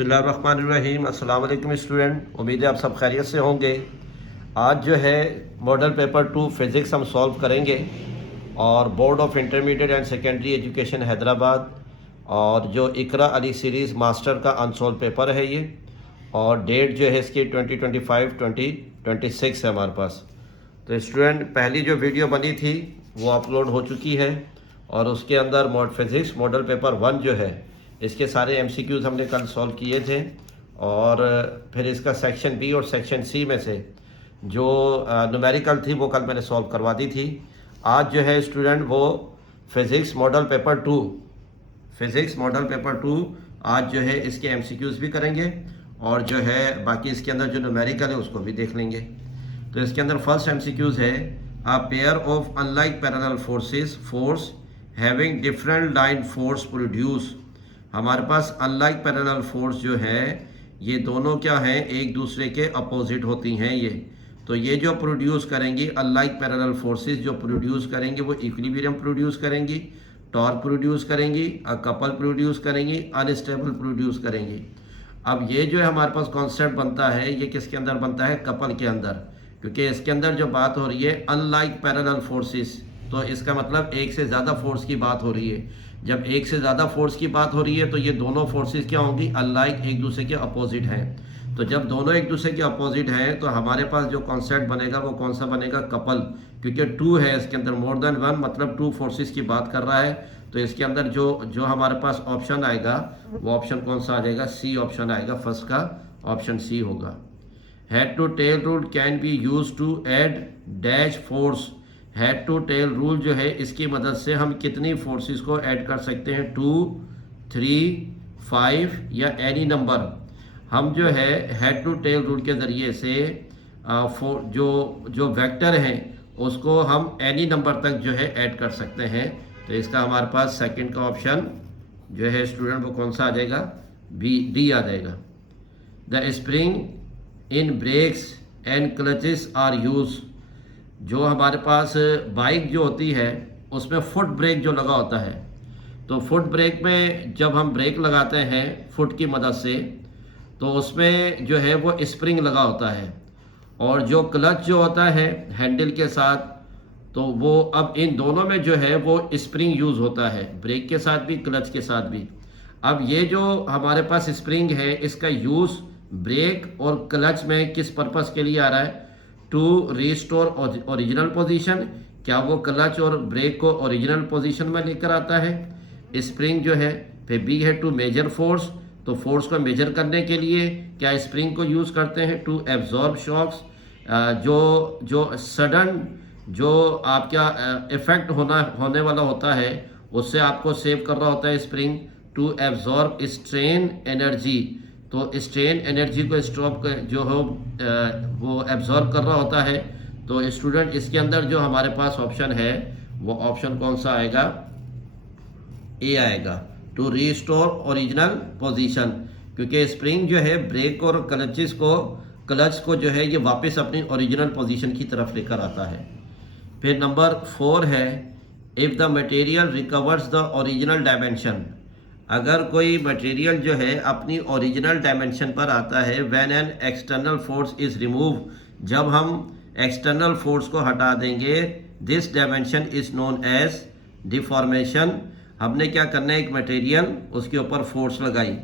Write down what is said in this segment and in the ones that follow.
बिस्मिल्लाहिर्रहमानिर्रहीम। अस्सलाम वालेकुम स्टूडेंट, उम्मीद है आप सब खैरियत से होंगे। आज जो है मॉडल पेपर 2 फिज़िक्स हम सॉल्व करेंगे और board of intermediate and secondary education Hyderabad और जो इकरा अली सीरीज़ मास्टर का अनसॉल्व पेपर है ये, और डेट जो है इसकी 2025-2026 है हमारे पास। तो स्टूडेंट पहली जो वीडियो बनी थी वो अपलोड हो चुकी है और उसके अंदर फिज़िक्स मॉडल पेपर 1 जो है इसके सारे एमसीक्यूज़ हमने कल सॉल्व किए थे, और फिर इसका सेक्शन बी और सेक्शन सी में से जो न्यूमेरिकल थी वो कल मैंने सॉल्व करवा दी थी। आज जो है स्टूडेंट वो फिज़िक्स मॉडल पेपर 2 आज जो है इसके एमसीक्यूज़ भी करेंगे और जो है बाकी इसके अंदर जो न्यूमेरिकल है उसको भी देख लेंगे। तो इसके अंदर फर्स्ट एमसीक्यूज़ है, a pair of unlike parallel force having different line force produce. हमारे पास अनलाइक पैरेलल फोर्स जो है ये दोनों क्या हैं, एक दूसरे के अपोजिट होती हैं ये। तो ये जो प्रोड्यूस करेंगी अनलाइक पैरेलल फोर्सेस जो प्रोड्यूस करेंगी वो इक्विलिब्रियम प्रोड्यूस करेंगी, टॉर्क प्रोड्यूस करेंगी, कपल प्रोड्यूस करेंगी, अनस्टेबल प्रोड्यूस करेंगी। अब ये जो है हमारे पास कॉन्सेप्ट बनता है ये किसके अंदर बनता है, कपल के अंदर, क्योंकि इसके अंदर जो बात हो रही है अनलाइक पैरेलल फोर्सेस, तो इसका मतलब एक से ज़्यादा फोर्स की बात हो रही है। जब एक से ज़्यादा फोर्स की बात हो रही है तो ये दोनों फोर्सेस क्या होंगी, अनलाइक, एक दूसरे के अपोजिट हैं। तो जब दोनों एक दूसरे के अपोजिट हैं तो हमारे पास जो कॉन्सेप्ट बनेगा वो कौन सा बनेगा, कपल, क्योंकि 2 है इसके अंदर, मोर देन 1 मतलब 2 फोर्सेस की बात कर रहा है। तो इसके अंदर जो हमारे पास ऑप्शन आएगा वो ऑप्शन कौन सा आ जाएगा, सी ऑप्शन आएगा, फर्स्ट का ऑप्शन सी होगा। Head to tail rule can be use to add dash force. Head to tail rule जो है इसकी मदद से हम कितनी फोर्सेस को ऐड कर सकते हैं, 2, 3, 5 या एनी नंबर। हम जो है हेड टू टेल रूल के ज़रिए से जो वेक्टर हैं उसको हम एनी नंबर तक जो है ऐड कर सकते हैं। तो इसका हमारे पास सेकंड का ऑप्शन जो है स्टूडेंट वो कौन सा आ जाएगा, डी आ जाएगा। The spring in brakes and clutches are use. जो हमारे पास बाइक जो होती है उसमें फुट ब्रेक जो लगा होता है, तो फुट ब्रेक में जब हम ब्रेक लगाते हैं फुट की मदद से तो उसमें जो है वो स्प्रिंग लगा होता है, और जो क्लच जो होता है हैंडल के साथ, तो वो अब इन दोनों में जो है वो स्प्रिंग यूज़ होता है, ब्रेक के साथ भी क्लच के साथ भी। अब ये जो हमारे पास स्प्रिंग है इसका यूज़ ब्रेक और क्लच में किस पर्पस के लिए आ रहा है, टू रिस्टोर ओरिजिनल पोजीशन। क्या वो क्लच और ब्रेक को ओरिजिनल पोजीशन में लेकर आता है स्प्रिंग जो है। फिर बी है टू मेजर फोर्स, तो फोर्स को मेजर करने के लिए क्या स्प्रिंग को यूज़ करते हैं। टू एब्जॉर्ब शॉक्स, जो सडन जो आपका इफेक्ट होने वाला होता है उससे आपको सेव कर रहा होता है spring. To absorb strain energy, तो स्ट्रेन एनर्जी को स्टॉप जो हो वो एब्जॉर्ब कर रहा होता है। तो स्टूडेंट इसके अंदर जो हमारे पास ऑप्शन है वो ऑप्शन कौन सा आएगा, ए आएगा, टू रीस्टोर ओरिजिनल पोजीशन, क्योंकि स्प्रिंग जो है ब्रेक और क्लच को जो है ये वापस अपनी ओरिजिनल पोजीशन की तरफ लेकर आता है। फिर नंबर 4 है, if the material recovers the original dimension. अगर कोई मटेरियल जो है अपनी ओरिजिनल डायमेंशन पर आता है, when an external force is remove, जब हम एक्सटर्नल फोर्स को हटा देंगे, this dimension is known as deformation. हमने क्या करना है, एक मटेरियल उसके ऊपर फोर्स लगाई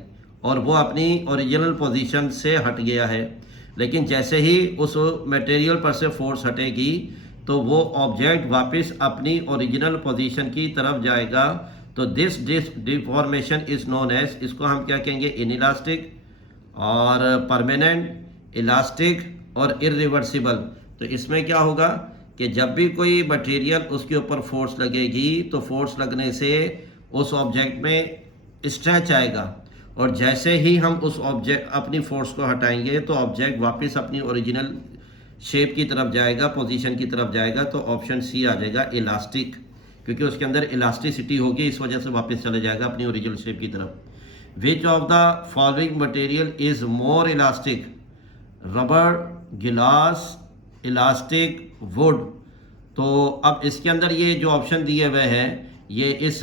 और वो अपनी ओरिजिनल पोजीशन से हट गया है, लेकिन जैसे ही उस मटेरियल पर से फोर्स हटेगी तो वो ऑब्जेक्ट वापस अपनी ओरिजिनल पोजीशन की तरफ जाएगा। तो this deformation is known as, इसको हम क्या कहेंगे, इनइलास्टिक और परमानेंट, इलास्टिक और इरिवर्सिबल। तो इसमें क्या होगा कि जब भी कोई मटेरियल उसके ऊपर फोर्स लगेगी तो फोर्स लगने से उस ऑब्जेक्ट में स्ट्रेच आएगा, और जैसे ही हम उस ऑब्जेक्ट अपनी फोर्स को हटाएंगे तो ऑब्जेक्ट वापस अपनी ओरिजिनल शेप की तरफ जाएगा, पोजीशन की तरफ जाएगा। तो ऑप्शन सी आ जाएगा, इलास्टिक, क्योंकि उसके अंदर इलास्टिसिटी होगी, इस वजह से वापस चले जाएगा अपनी ओरिजिनल शेप की तरफ। Which of the following material is more elastic, rubber, गिलास, इलास्टिक, वुड। तो अब इसके अंदर ये जो ऑप्शन दिए हुए हैं ये इस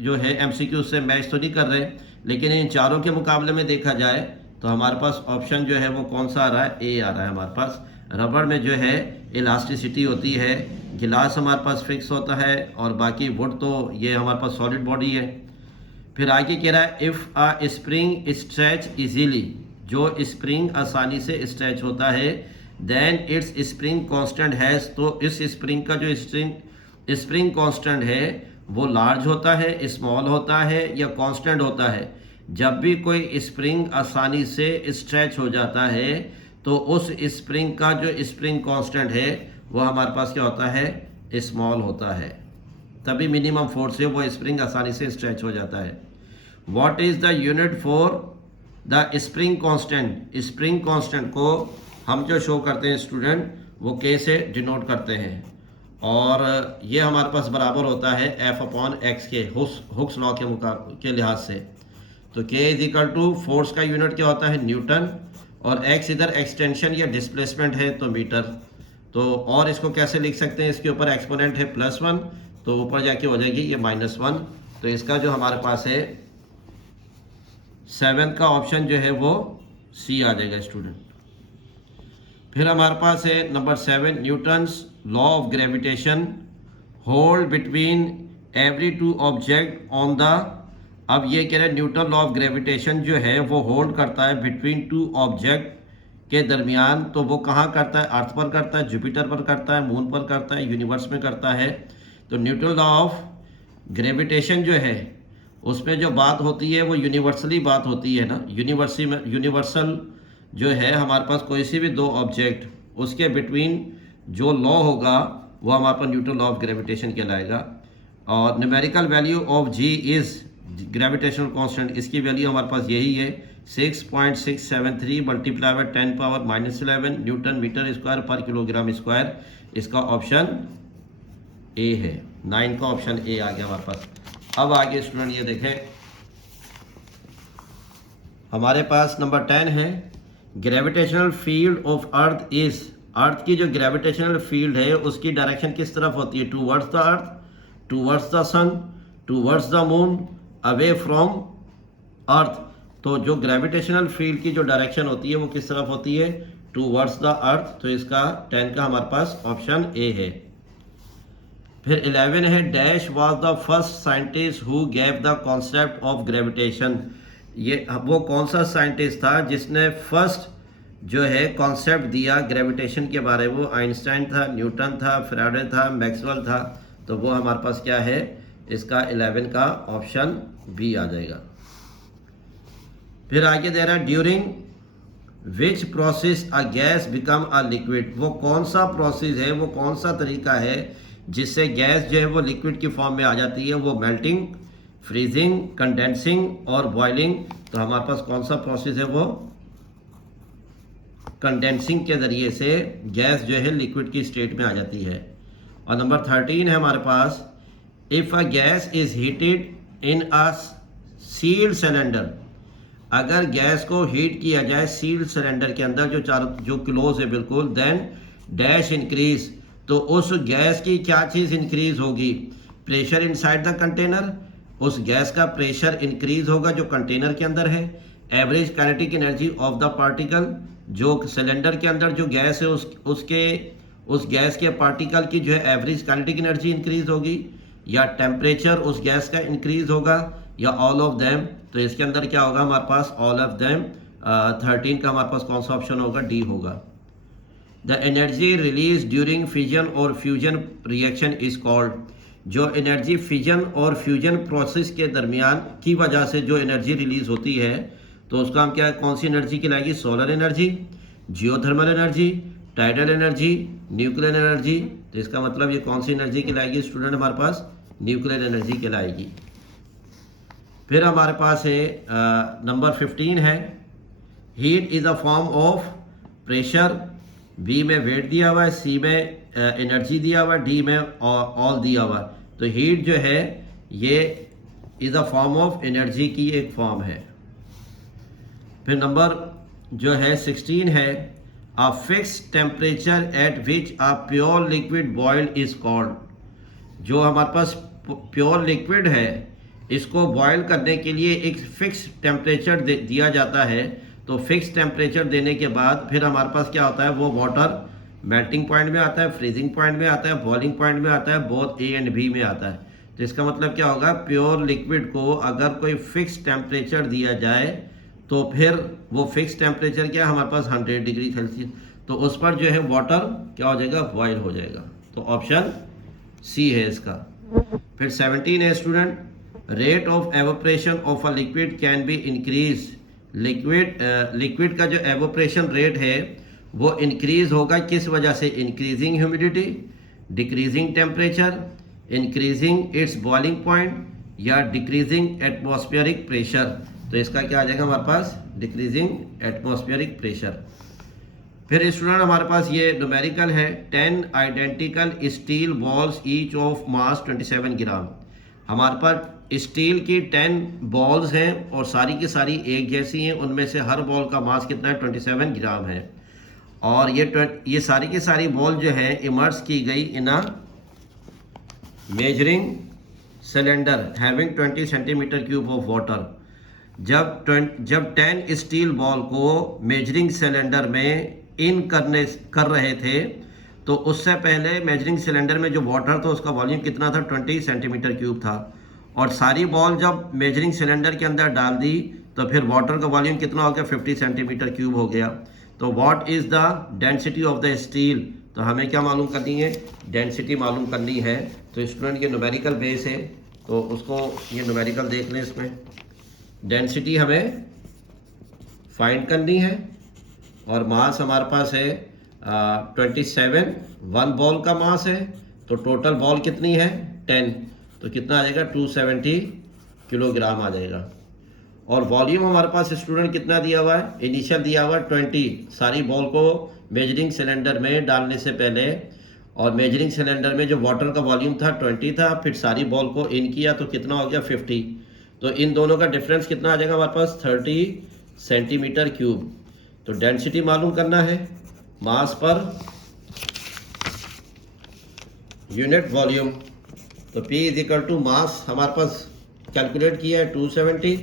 जो है एमसीक्यू से मैच तो नहीं कर रहे, लेकिन इन चारों के मुकाबले में देखा जाए तो हमारे पास ऑप्शन जो है वो कौन सा आ रहा है, ए आ रहा है हमारे पास। रबड़ में जो है इलास्टिसिटी होती है, गिलास हमारे पास फिक्स होता है, और बाकी वुड तो ये हमारे पास सॉलिड बॉडी है। फिर आगे कह रहा है if a spring stretch easily, जो स्प्रिंग आसानी से स्ट्रेच होता है, then its spring constant has, तो इस स्प्रिंग का जो स्प्रिंग कांस्टेंट है वो लार्ज होता है, स्मॉल होता है या कांस्टेंट होता है। जब भी कोई स्प्रिंग आसानी से स्ट्रेच हो जाता है तो उस स्प्रिंग का जो स्प्रिंग कांस्टेंट है वो हमारे पास क्या होता है, स्मॉल होता है। तभी मिनिमम फोर्स से वो स्प्रिंग आसानी से स्ट्रेच हो जाता है। What is the unit for the spring constant, spring constant को हम जो शो करते हैं स्टूडेंट वो के से डिनोट करते हैं, और ये हमारे पास बराबर होता है F/x के, हुक्स लॉ के लिहाज से। तो K is equal to force का यूनिट क्या होता है, न्यूटन, और x इधर एक्सटेंशन या डिस्प्लेसमेंट है तो मीटर। तो और इसको कैसे लिख सकते हैं, इसके ऊपर एक्सपोनेंट है +1 तो ऊपर जाके हो जाएगी ये -1। तो इसका जो हमारे पास है 7 का ऑप्शन जो है वो C आ जाएगा स्टूडेंट। फिर हमारे पास है number 7, Newton's law of gravitation hold between every two object on the, अब ये कह रहे हैं न्यूटन लॉ ऑफ ग्रेविटेशन जो है वो होल्ड करता है बिटवीन टू ऑब्जेक्ट के दरमियान। तो वो कहाँ करता है, अर्थ पर करता है, जुपिटर पर करता है, मून पर करता है, यूनिवर्स में करता है। तो न्यूटन लॉ ऑफ ग्रेविटेशन जो है उसमें जो बात होती है वो यूनिवर्सली बात होती है ना, यूनिवर्सल जो है हमारे पास कोई सी भी दो ऑब्जेक्ट उसके बिटवीन जो लॉ होगा वो हमारे पास न्यूटन लॉ ऑफ ग्रेविटेशन कहलाएगा। और numerical value of G is gravitational constant, इसकी वैल्यू हमारे पास यही है 6.673 multiply by 10⁻⁻11 newton metre square पर किलोग्राम स्क्वायर। इसका ऑप्शन ए है, 9 का ऑप्शन ए आ गया हमारे पास। अब आगे स्टूडेंट ये देखें, हमारे पास नंबर 10 है, gravitational field of earth is, earth की जो ग्रेविटेशनल फील्ड है उसकी डायरेक्शन किस तरफ होती है, towards the earth, towards the sun, towards the moon, away from earth. तो जो ग्रेविटेशनल फील्ड की जो डायरेक्शन होती है वो किस तरफ होती है, टूवर्ड्स द अर्थ। तो इसका 10 का हमारे पास ऑप्शन ए है। फिर 11 है, dash was the first scientist who gave the concept of gravitation, ये वो कौन सा साइंटिस्ट था जिसने फर्स्ट जो है कॉन्सेप्ट दिया ग्रेविटेशन के बारे में। वो आइंस्टाइन था, न्यूटन था, फैराडे था, मैक्सवेल था। तो वो हमारे पास क्या है, इसका 11 का ऑप्शन बी आ जाएगा। फिर आगे दे रहा है, during which process a gas become a liquid, वो कौन सा प्रोसेस है, वो कौन सा तरीका है जिससे गैस जो है वो लिक्विड की फॉर्म में आ जाती है। वो मेल्टिंग, फ्रीजिंग, कंडेंसिंग और बॉइलिंग। तो हमारे पास कौन सा प्रोसेस है, वो कंडेंसिंग के ज़रिए से गैस जो है लिक्विड की स्टेट में आ जाती है। और नंबर 13 है हमारे पास, if a gas is heated in a sealed cylinder, अगर गैस को हीट किया जाए सील्ड सिलेंडर के अंदर जो क्लोज है बिल्कुल, देन डैश इंक्रीज, तो उस गैस की क्या चीज़ इंक्रीज होगी, प्रेशर इनसाइड द कंटेनर, उस गैस का प्रेशर इंक्रीज होगा जो कंटेनर के अंदर है। Average kinetic energy of the particle, जो सिलेंडर के अंदर जो गैस है उस गैस के पार्टिकल की जो है एवरेज काइनेटिक एनर्जी इंक्रीज होगी, या टेम्परेचर उस गैस का इंक्रीज होगा, या ऑल ऑफ देम। तो इसके अंदर क्या होगा हमारे पास, ऑल ऑफ देम। 13 का हमारे पास कौन सा ऑप्शन होगा, डी होगा। The energy release during fission और फ्यूजन रिएक्शन इज कॉल्ड, जो एनर्जी फिजन और फ्यूजन प्रोसेस के दरमियान की वजह से जो एनर्जी रिलीज होती है तो उसका हम क्या, कौन सी एनर्जी कहलाएगी, solar energy, geothermal energy, tidal energy, nuclear energy. तो इसका मतलब ये कौन सी एनर्जी कहलाएगी स्टूडेंट, हमारे पास न्यूक्लियर एनर्जी कहलाएगी। फिर हमारे पास है नंबर 15 है, heat is a form of pressure, B में वेट दिया हुआ है, सी में एनर्जी दिया हुआ है, डी में ऑल दिया हुआ है। तो हीट जो है ये is a form of energy की एक फॉर्म है। फिर नंबर जो है 16 है, a fix temperature at which a pure liquid boiled is called, जो हमारे पास प्योर लिक्विड है इसको बॉयल करने के लिए एक फिक्स टेम्परेचर दिया जाता है। तो फिक्स टेम्परेचर देने के बाद फिर हमारे पास क्या होता है, वो वाटर मेल्टिंग पॉइंट में आता है, फ्रीजिंग पॉइंट में आता है, बॉइलिंग पॉइंट में आता है, बोथ ए एंड बी में आता है। तो इसका मतलब क्या होगा, प्योर लिक्विड को अगर कोई फिक्स टेम्परेचर दिया जाए तो फिर वो फिक्स टेम्परेचर क्या है हमारे पास 100 डिग्री सेल्सियस, तो उस पर जो है वाटर क्या हो जाएगा, बॉयल हो जाएगा। तो ऑप्शन सी है इसका। फिर 17 है student, rate of evaporation of a liquid can be increase. Liquid का जो एवोपरेशन रेट है वो इंक्रीज होगा किस वजह से, increasing humidity, decreasing temperature, increasing its boiling point, या डिक्रीजिंग एटमॉस्फेरिक प्रेशर। तो इसका क्या आ जाएगा हमारे पास, डिक्रीजिंग एटमॉस्फेरिक प्रेशर। फिर स्टूडेंट हमारे पास ये न्यूमेरिकल है, 10 identical steel balls each of mass 27 ग्राम। हमारे पास स्टील की 10 बॉल्स हैं और सारी की सारी एक जैसी हैं, उनमें से हर बॉल का मास कितना है, 27 ग्राम है। और ये सारी की सारी बॉल जो है इमर्स की गई in a measuring cylinder having 20 centimetre cube of water. जब 10 स्टील बॉल को मेजरिंग सिलेंडर में इन कर रहे थे तो उससे पहले मेजरिंग सिलेंडर में जो वाटर था उसका वॉल्यूम कितना था, 20 सेंटीमीटर क्यूब था। और सारी बॉल जब मेजरिंग सिलेंडर के अंदर डाल दी तो फिर वाटर का वॉल्यूम कितना हो गया, 50 सेंटीमीटर क्यूब हो गया। तो what is the density of the steel, तो हमें क्या मालूम करनी है, डेंसिटी मालूम करनी है। तो स्टूडेंट ये न्यूमेरिकल बेस है, तो उसको ये न्यूमेरिकल देख लें। इसमें डेंसिटी हमें फाइंड करनी है और मास हमारे पास है 27, 1 बॉल का मास है, तो टोटल बॉल कितनी है 10, तो कितना आ जाएगा 270 किलोग्राम आ जाएगा। और वॉल्यूम हमारे पास स्टूडेंट कितना दिया हुआ है, इनिशियल दिया हुआ है 20, सारी बॉल को मेजरिंग सिलेंडर में डालने से पहले। और मेजरिंग सिलेंडर में जो वाटर का वॉल्यूम था 20 था, फिर सारी बॉल को इन किया तो कितना हो गया 50। तो इन दोनों का डिफरेंस कितना आ जाएगा हमारे पास, 30 सेंटीमीटर क्यूब। तो डेंसिटी मालूम करना है, मास पर यूनिट वॉल्यूम। तो P is equal to mass हमारे पास कैलकुलेट किया है 270,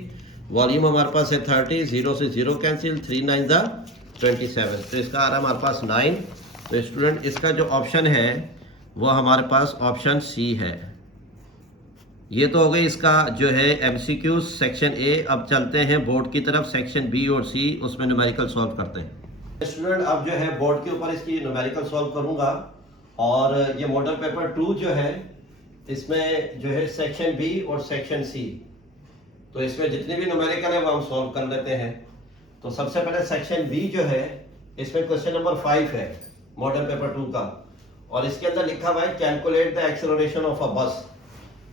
वॉल्यूम हमारे पास है 30, 0 से 0 कैंसिल, 3 9 27, तो इसका आ रहा है हमारे पास 9। तो स्टूडेंट इसका जो ऑप्शन है वो हमारे पास ऑप्शन सी है। ये तो हो गई इसका जो है MCQ सेक्शन ए। अब चलते हैं बोर्ड की तरफ, सेक्शन बी और सी, उसमें न्यूमेरिकल सॉल्व करते हैं। स्टूडेंट अब जो है बोर्ड के ऊपर इसकी न्यूमेरिकल सॉल्व करूंगा। और ये मॉडल पेपर 2 जो है इसमें जो है सेक्शन बी और सेक्शन सी, तो इसमें जितने भी न्यूमेरिकल है वो हम सॉल्व कर लेते हैं। तो सबसे पहले सेक्शन बी जो है इसमें क्वेश्चन नंबर 5 है मॉडल पेपर 2 का, और इसके अंदर लिखा हुआ है calculate the acceleration of a बस।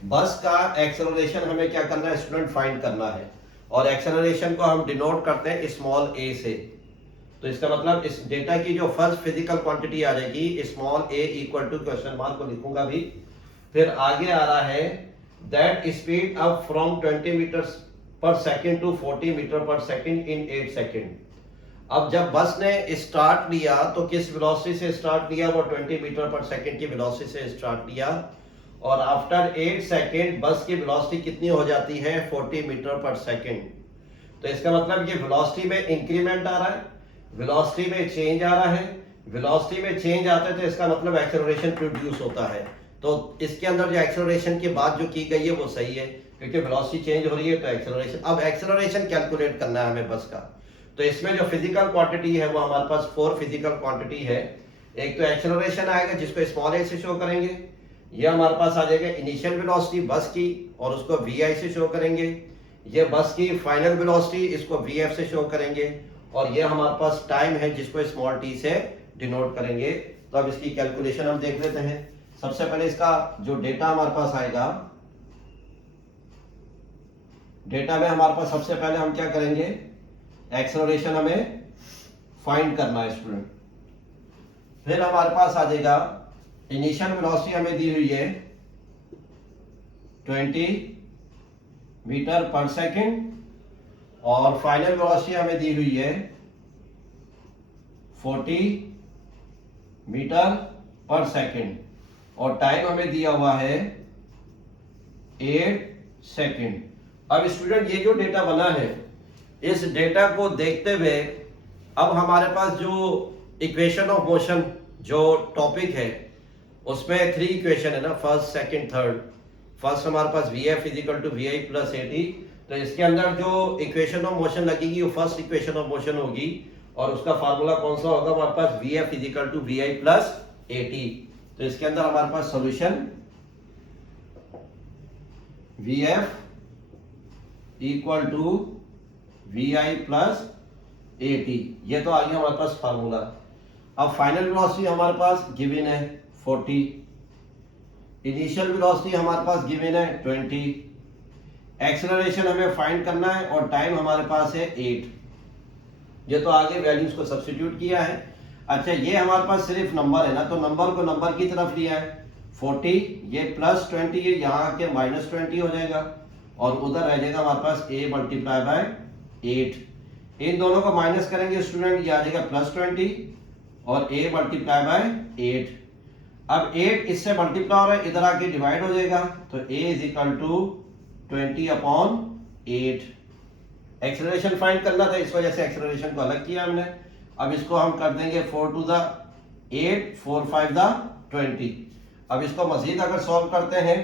बस का एक्सेलरेशन हमें क्या करना है स्टूडेंट, फाइंड करना है। और एक्सेलरेशन को हम डिनोट करते हैं स्मॉल a से। तो इसका मतलब इस डेटा की जो फर्स्ट फिजिकल क्वांटिटी आ जाएगी small a equal to question mark को लिखूंगा भी। फिर आगे आ रहा है that speed up from 20 metre पर सेकेंड टू 40 मीटर पर सेकेंड इन 8 सेकेंड। अब जब बस ने स्टार्ट लिया तो किस वेलोसिटी से स्टार्ट लिया, वो 20 मीटर पर सेकेंड की वेलोसिटी से स्टार्ट लिया। और आफ्टर 8 सेकेंड बस की वेलोसिटी कितनी हो जाती है, 40 मीटर पर सेकेंड। तो इसका मतलब ये वेलोसिटी में इंक्रीमेंट आ रहा है, वेलोसिटी में चेंज आ रहा है। वेलोसिटी में चेंज आता है तो इसका मतलब एक्सेलरेशन प्रोड्यूस होता है। तो इसके अंदर जो एक्सेलरेशन की बात जो की गई है वो सही है, क्योंकि वेलोसिटी चेंज हो रही है तो एक्सेलरेशन। अब एक्सेलरेशन कैलकुलेट करना है हमें बस का। तो इसमें जो फिजिकल क्वांटिटी है वो हमारे पास 4 फिजिकल क्वांटिटी है। एक तो एक्सेलरेशन आएगा जिसको स्मॉल a से शो करेंगे, ये हमारे पास आ जाएगा इनिशियल वेलोसिटी बस की और उसको vi से शो करेंगे। ये बस की फाइनल वेलोसिटी, इसको vf से शो करेंगे। और ये हमारे पास टाइम है जिसको स्मॉल t से डिनोट करेंगे। तो अब इसकी कैलकुलेशन हम देख लेते हैं। सबसे पहले इसका जो डेटा हमारे पास आएगा, डेटा में हमारे पास सबसे पहले हम क्या करेंगे, एक्सेलरेशन हमें फाइंड करना है स्टूडेंट। फिर हमारे पास आ जाएगा इनिशियल वेलोसिटी हमें दी हुई है 20 मीटर पर सेकेंड और फाइनल वेलोसिटी हमें दी हुई है 40 मीटर पर सेकेंड और टाइम हमें दिया हुआ है 8 सेकेंड। अब स्टूडेंट ये जो डेटा बना है, इस डेटा को देखते हुए अब हमारे पास जो इक्वेशन ऑफ मोशन जो टॉपिक है उसमें 3 इक्वेशन है ना, फर्स्ट सेकंड थर्ड। फर्स्ट हमारे पास v f is equal to v i plus a t, तो इसके अंदर जो इक्वेशन ऑफ मोशन लगेगी वो फर्स्ट इक्वेशन ऑफ मोशन होगी और उसका फार्मूला कौन सा होगा हमारे पास, v f is equal to v i plus a t. तो इसके अंदर हमारे पास solution v f equal to v i plus a t, ये तो आ गया हमारे पास फार्मूला। अब फाइनल वेलोसिटी हमारे पास गिवन है 40, इनिशियल वेलोसिटी हमारे पास गिवन है 20, एक्सेलरेशन हमें फाइंड करना है और टाइम हमारे पास है 8। ये तो आगे वैल्यूज को सब्स्टिट्यूट किया है। अच्छा, ये हमारे पास सिर्फ नंबर है ना, तो नंबर को नंबर की तरफ लिया है 40, ये प्लस 20 है, यहाँ के माइनस 20 हो जाएगा और उधर रह जाएगा हमारे पास a मल्टीप्लाई बाय 8। इन दोनों को माइनस करेंगे स्टूडेंट, ये आ जाएगा प्लस 20 और a मल्टीप्लाई बाय 8। अब 8 इससे मल्टीप्लाई हो रहा है, इधर आके डिवाइड हो जाएगा, तो a is equal to 20/8। Acceleration find करना था, इस वजह से एक्सेलरेशन को अलग किया हमने। अब इसको हम कर देंगे 4 to the 8, 4 5 the 20। अब इसको मजीद अगर सॉल्व करते हैं,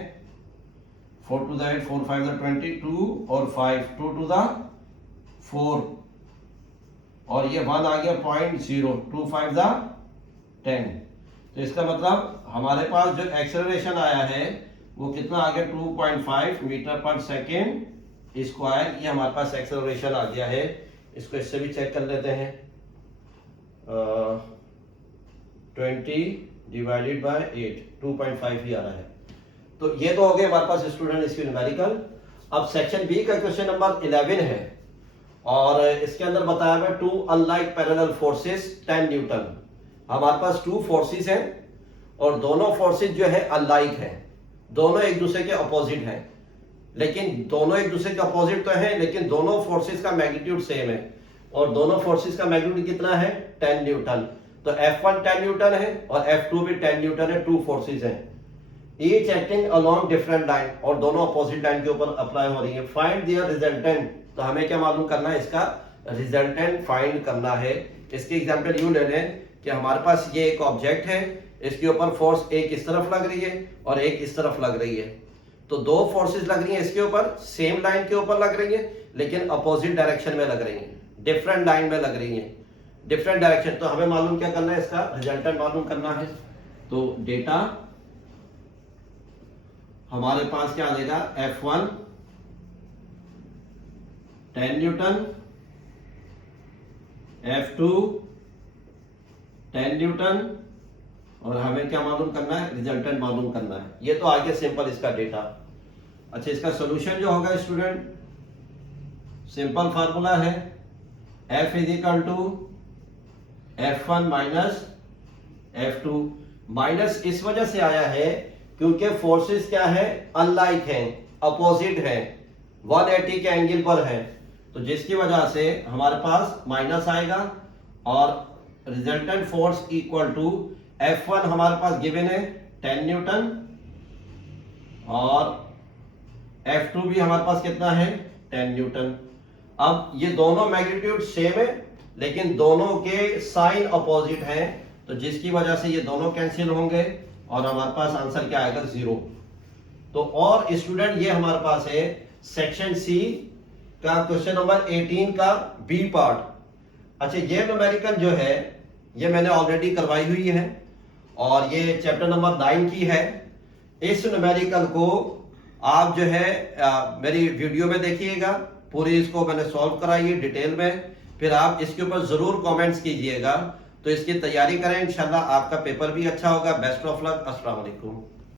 4 to the 8, 4 5 the 20, 2 और 5, 2 to the 4 और ये 1 आ गया 0.0, 2 5 the 10। तो इसका मतलब हमारे पास जो एक्सेलरेशन आया है वो कितना आ गया, 2.5 मीटर पर सेकेंड स्क्वायर। ये हमारे पास एक्सेलरेशन आ गया है। इसको इससे भी चेक कर लेते हैं, 20 डिवाइडेड बाय 8, 2.5 ही आ रहा है। तो ये तो हो गए हमारे पास स्टूडेंट इसकी न्यूमेरिकल। अब सेक्शन बी का क्वेश्चन नंबर 11 है और इसके अंदर बताया हुआ 2 अनलाइक पैरेलल फोर्सेस 10 न्यूटन। हमारे पास 2 फोर्सेस हैं और दोनों फोर्सेस जो है अनलाइक हैं, दोनों एक दूसरे के अपोजिट हैं, लेकिन दोनों एक दूसरे के अपोजिट तो हैं लेकिन दोनों फोर्सेस का मैग्नीट्यूड सेम है और दोनों फोर्सेस का मैग्नीट्यूड कितना है, 10 न्यूटन। तो F1 10 न्यूटन है और F2 भी 10 न्यूटन है, 2 फोर्सेस हैं, each acting along different line और दोनों अपोजिट लाइन के ऊपर अप्लाई हो रही है। फाइंड देयर रिजल्टेंट, तो हमें क्या मालूम करना है, इसका रिजल्टेंट फाइंड करना है। इसकी एग्जांपल यूं ले लें कि हमारे पास ये एक ऑब्जेक्ट है, इसके ऊपर फोर्स एक इस तरफ लग रही है और एक इस तरफ लग रही है। तो 2 फोर्सेस लग रही हैं इसके ऊपर, सेम लाइन के ऊपर लग रही है लेकिन अपोजिट डायरेक्शन में लग रही हैं, डिफरेंट लाइन में लग रही हैं, डिफरेंट डायरेक्शन। तो हमें मालूम क्या करना है, इसका रिजल्टेंट मालूम करना है। तो डेटा हमारे पास क्या आ जाएगा, F1 10 न्यूटन, F2 10 न्यूटन और हमें क्या मालूम करना है, रिजल्टेंट मालूम करना है। ये तो आगे सिंपल इसका डेटा। अच्छा, इसका सॉल्यूशन जो होगा स्टूडेंट, सिंपल फार्मूला है F is equal to F1 minus F2। Minus इस वजह से आया है क्योंकि फोर्सेस क्या है, अनलाइक हैं, अपोजिट हैं, 180 के एंगल पर है, तो जिसकी वजह से हमारे पास माइनस आएगा और resultant force equal to F1 हमारे पास गिवन है 10 न्यूटन और F2 भी हमारे पास कितना है, 10 न्यूटन। अब ये दोनों मैग्नीट्यूड सेम है लेकिन दोनों के साइन अपोजिट हैं, तो जिसकी वजह से ये दोनों कैंसिल होंगे और हमारे पास आंसर क्या आएगा, 0। तो और स्टूडेंट ये हमारे पास है सेक्शन सी का क्वेश्चन नंबर 18 का बी पार्ट। अच्छा, ये न्यूमेरिकल जो है ये मैंने ऑलरेडी करवाई हुई है और ये चैप्टर नंबर 9 की है। इस न्यूमेरिकल को आप जो है मेरी वीडियो में देखिएगा, पूरी इसको मैंने सॉल्व कराई है डिटेल में, फिर आप इसके ऊपर जरूर कमेंट्स कीजिएगा। तो इसकी तैयारी करें, इंशाल्लाह आपका पेपर भी अच्छा होगा। बेस्ट ऑफ लक, अस्सलाम वालेकुम।